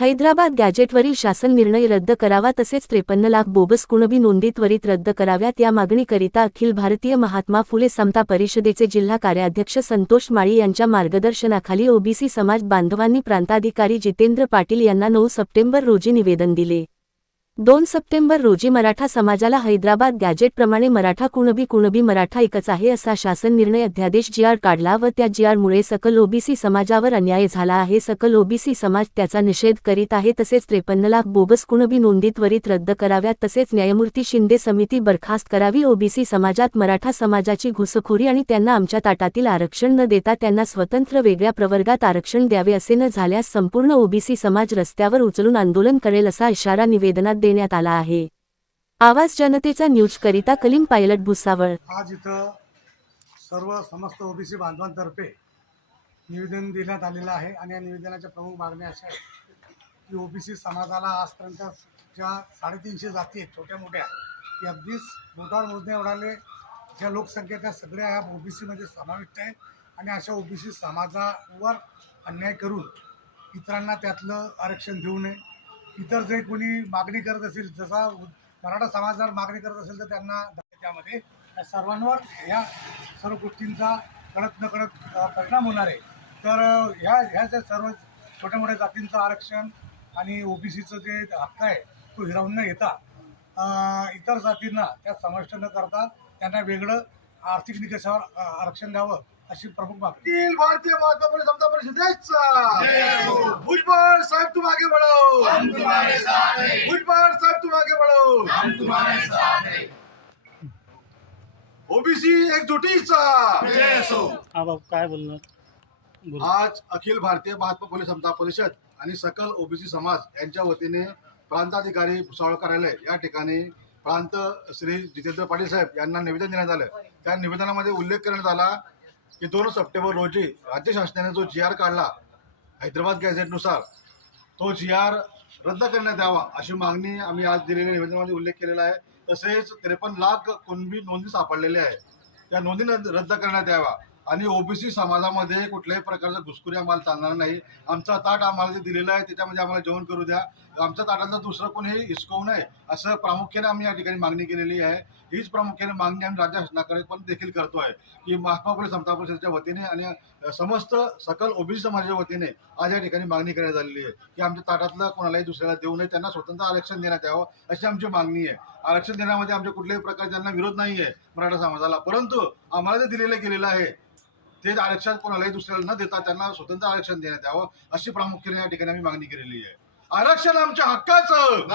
हैदराबाद गॅजेटवरील शासन निर्णय रद्द करावा तसेच त्रेपन्न लाख बोगस कुणबी नोंदी त्वरित रद्द कराव्यात या मागणीकरिता अखिल भारतीय महात्मा फुले समता परिषदेचे जिल्हा कार्याध्यक्ष संतोष माळी यांच्या मार्गदर्शनाखाली ओबीसी समाज बांधवांनी प्रांताधिकारी जितेंद्र पाटील यांना नऊ सप्टेंबर रोजी निवेदन दिले. दोन सप्टेंबर रोजी मराठा समाजाला हैदराबाद गॅजेटप्रमाणे मराठा कुणबी कुणबी मराठा एकच आहे असा शासन निर्णय अध्यादेश जीआर काढला व त्या जीआरमुळे सकल ओबीसी समाजावर अन्याय झाला आहे. सकल ओबीसी समाज त्याचा निषेध करीत आहे तसेच त्रेपन्न लाख बोगस कुणबी नोंदी त्वरित रद्द कराव्यात तसेच न्यायमूर्ती शिंदे समिती बरखास्त करावी. ओबीसी समाजात मराठा समाजाची घुसखोरी आणि त्यांना आमच्या ताटातील आरक्षण न देता त्यांना स्वतंत्र वेगळ्या प्रवर्गात आरक्षण द्यावे असे न झाल्यास संपूर्ण ओबीसी समाज रस्त्यावर उचलून आंदोलन करेल असा इशारा निवेदनात देण्यात आला आहे. आवाज जनतेचा न्यूज करिता कलिम पायलट भुसावळ. आज इथं सर्व समस्त ओबीसी बांधवांतर्फे निवेदन देण्यात आलेलं आहे आणि या निवेदनाच्या प्रमुख मागण्या अशा आहेत की ओबीसी समाजाला आजपर्यंत ज्या साडेतीनशे जाती आहेत छोट्या मोठ्या की अगदीच बोटावर मोजणे एवढाले ज्या लोकसंख्या त्या सगळ्या ह्या ओबीसीमध्ये समाविष्ट आहेत आणि अशा ओबीसी समाजावर अन्याय करून इतरांना त्यातलं आरक्षण देऊ नये. इतर जे कोणी मागणी करत असेल जसा मराठा समाज जर मागणी करत असेल तर त्यांना त्यामध्ये त्या सर्वांवर ह्या सर्व गोष्टींचा कडक न कडक परिणाम होणार आहे. तर ह्या ह्या ज्या सर्व छोट्या मोठ्या जातींचं आरक्षण आणि ओबीसीचं जे हक्क आहे तो हिरावून न घेता इतर जातींना त्यात समाविष्ट न करता त्यांना वेगळं आर्थिक निकषावर आरक्षण द्यावं अशी प्रमुख मागणी भारतीय महात्मा फुले समता परिषदेचा साहेब तुम आगे बढ़ो भुजबळ साहेब तुम आगे बढ़ो ओबीसी एकजुटीचा हा बाबा काय बोलणार? बोल. आज अखिल भारतीय महात्मा फुले समता परिषद आणि सकल ओबीसी समाज यांच्या वतीने प्रांताधिकारी भुसावळ कार्यालय या ठिकाणी प्रांत श्री जितेंद्र पाटील साहेब यांना निवेदन देण्यात आलं. त्या निवेदनामध्ये उल्लेख करण्यात आला की दोन सप्टेंबर रोजी राज्य शासनाने जो जी आर काढला हैदराबाद गॅझेटनुसार तो जी आर रद्द करण्यात यावा अशी मागणी आम्ही आज दिलेल्या निवेदनामध्ये उल्लेख केलेला आहे. तसेच त्रेपन्न लाख कुणबी नोंदी सापडलेल्या आहे. त्या नोंदी रद्द करण्यात यावा आणि ओबीसी समाजामध्ये कुठल्याही प्रकारचा घुसखोरी आम्हाला चालणार नाही. आमचा ताट आम्हाला जे दिलेलं आहे त्याच्यामध्ये आम्हाला जेवण करू द्या. आमच्या ताटातलं दुसरं कोणीही हिसकवू नये असं प्रामुख्याने आम्ही या ठिकाणी मागणी केलेली आहे. हीच प्रामुख्याने मागणी आम्ही राज्य शासनाकडे पण देखील करतोय की महात्मा फुले समता परिषदेच्या वतीने आणि समस्त सकल ओबीसी समाजाच्या वतीने आज या ठिकाणी मागणी करण्यात आलेली आहे की आमच्या ताटातलं कोणालाही दुसऱ्याला देऊ नये त्यांना स्वतंत्र आरक्षण देण्यात यावं अशी आमची मागणी आहे. आरक्षण देण्यामध्ये आमच्या कुठल्याही प्रकारचे त्यांना विरोध नाही आहे मराठा समाजाला परंतु आम्हाला जे दिलेलं गेलेलं आहे ते आरक्षण कोणालाही दुसऱ्याला न देता त्यांना स्वतंत्र आरक्षण देण्यात यावं अशी प्रामुख्याने या ठिकाणी आम्ही मागणी केलेली आहे. आरक्षण आमच्या हक्काचं.